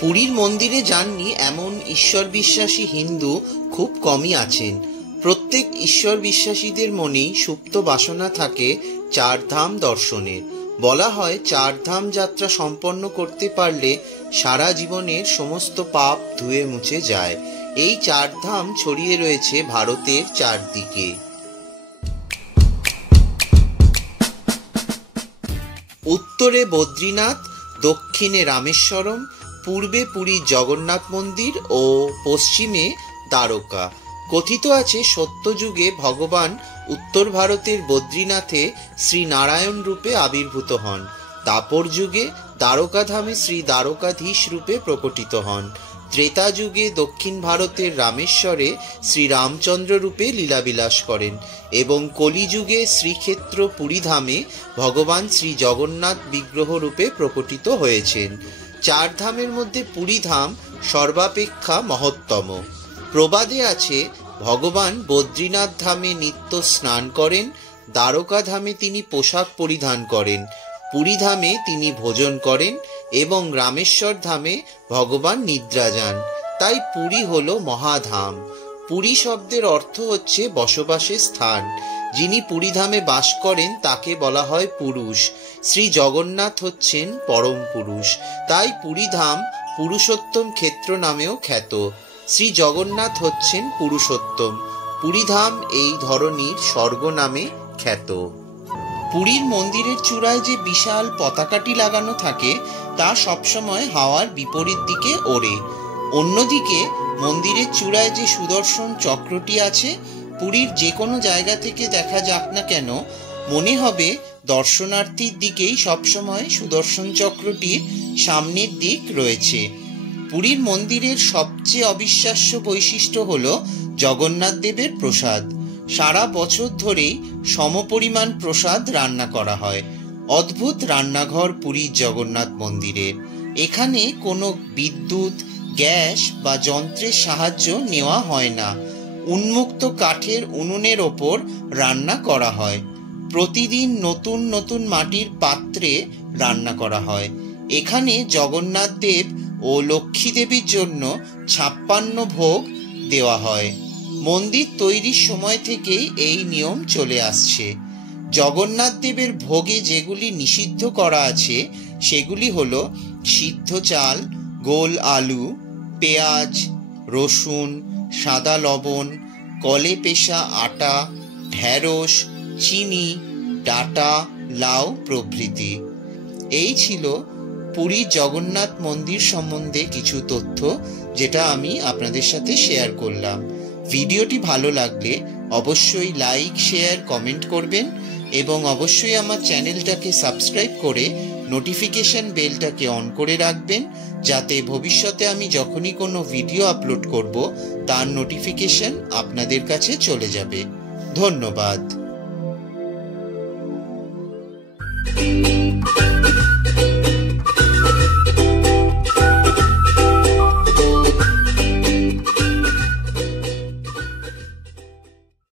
পুরীর মন্দিরে যাননি এমন ঈশ্বর বিশ্বাসী হিন্দু খুব কমই আছেন। প্রত্যেক ঈশ্বর বিশ্বাসীদের মনেই সুপ্ত বাসনা থাকে চারধাম দর্শনের। বলা হয় চারধাম যাত্রা সম্পন্ন করতে পারলে সারা জীবনের সমস্ত পাপ ধুয়ে মুছে যায়। এই চারধাম ছড়িয়ে রয়েছে ভারতের চারদিকে। উত্তরে বদ্রীনাথ, দক্ষিণে রামেশ্বরম, পূর্বে পুরীর জগন্নাথ মন্দির ও পশ্চিমে দ্বারকা। কথিত আছে সত্যযুগে ভগবান উত্তর ভারতের বদ্রীনাথে শ্রী নারায়ণ রূপে আবির্ভূত হন। দাপর যুগে দ্বারকাধামে শ্রী দ্বারকাধীশ রূপে প্রকটিত হন। ত্রেতা যুগে দক্ষিণ ভারতের রামেশ্বরে শ্রী রামচন্দ্র রূপে লীলাবিলাস করেন এবং কলিযুগে শ্রীক্ষেত্র পুরীধামে ভগবান শ্রী জগন্নাথ বিগ্রহ রূপে প্রকটিত হয়েছেন। চার ধামের মধ্যে পুরীধাম সর্বাপেক্ষা মহত্তম। প্রবাদে আছে ভগবান বদ্রীনাথ ধামে নিত্য স্নান করেন, দ্বারকা ধামে তিনি পোশাক পরিধান করেন, পুরীধামে তিনি ভোজন করেন এবং রামেশ্বর ধামে ভগবান নিদ্রা যান। তাই পুরী হল মহাধাম। পুরী শব্দের অর্থ হচ্ছে বসবাসের স্থান। যিনি পুরীধামে বাস করেন তাকে বলা হয় পুরুষ। শ্রী জগন্নাথ হচ্ছেন পরম পুরুষ। তাই পুরীধাম পুরুষোত্তম ক্ষেত্র নামেও খ্যাত। শ্রী জগন্নাথ হচ্ছেন পুরুষোত্তম। পুরীধাম এই ধরনীর স্বর্গ নামে খ্যাত। পুরীর মন্দিরের চূড়ায় যে বিশাল পতাকাটি লাগানো থাকে তা সবসময় হাওয়ার বিপরীত দিকে ওড়ে। অন্যদিকে মন্দিরের চূড়ায় যে সুদর্শন চক্রটি আছে, পুরীর যে কোনো জায়গা থেকে দেখা যাক না কেন মনে হবে দর্শনার্থীর দিকেই সবসময় সুদর্শন চক্রটির সামনের দিক রয়েছে। পুরীর মন্দিরের সবচেয়ে অবিশ্বাস্য বৈশিষ্ট্য হল জগন্নাথ দেবের প্রসাদ। সারা বছর ধরেই সমপরিমাণ প্রসাদ রান্না করা হয়। অদ্ভুত রান্নাঘর পুরীর জগন্নাথ মন্দিরের। এখানে কোনো বিদ্যুৎ, গ্যাস বা যন্ত্রের সাহায্য নেওয়া হয় না। উন্মুক্ত কাঠের উনুনের ওপর রান্না করা হয়। প্রতিদিন নতুন নতুন মাটির পাত্রে রান্না করা হয়। এখানে জগন্নাথ দেব ও লক্ষ্মী দেবীর জন্য 56 ভোগ দেওয়া হয়। মন্দির তৈরির সময় থেকেই এই নিয়ম চলে আসছে। জগন্নাথ দেবের ভোগে যেগুলি নিষিদ্ধ করা আছে সেগুলি হলো সিদ্ধ চাল, গোল আলু, পেঁয়াজ, রসুন, সাদা লবণ, কলে পেশা আটা, ঢেঁড়স, চিনি, ডাঁটা, লাউ প্রভৃতি। এই ছিল পুরী জগন্নাথ মন্দির সম্বন্ধে কিছু তথ্য, যেটা আমি আপনাদের সাথে শেয়ার করলাম। ভিডিওটি ভালো লাগলে অবশ্যই লাইক, শেয়ার, কমেন্ট করবেন এবং অবশ্যই আমার চ্যানেলটাকে সাবস্ক্রাইব করে নোটিফিকেশন বেলটাকে অন করে রাখবেন, যাতে ভবিষ্যতে আমি যখনই কোনো ভিডিও আপলোড করব তার নোটিফিকেশন আপনাদের কাছে চলে যাবে। ধন্যবাদ।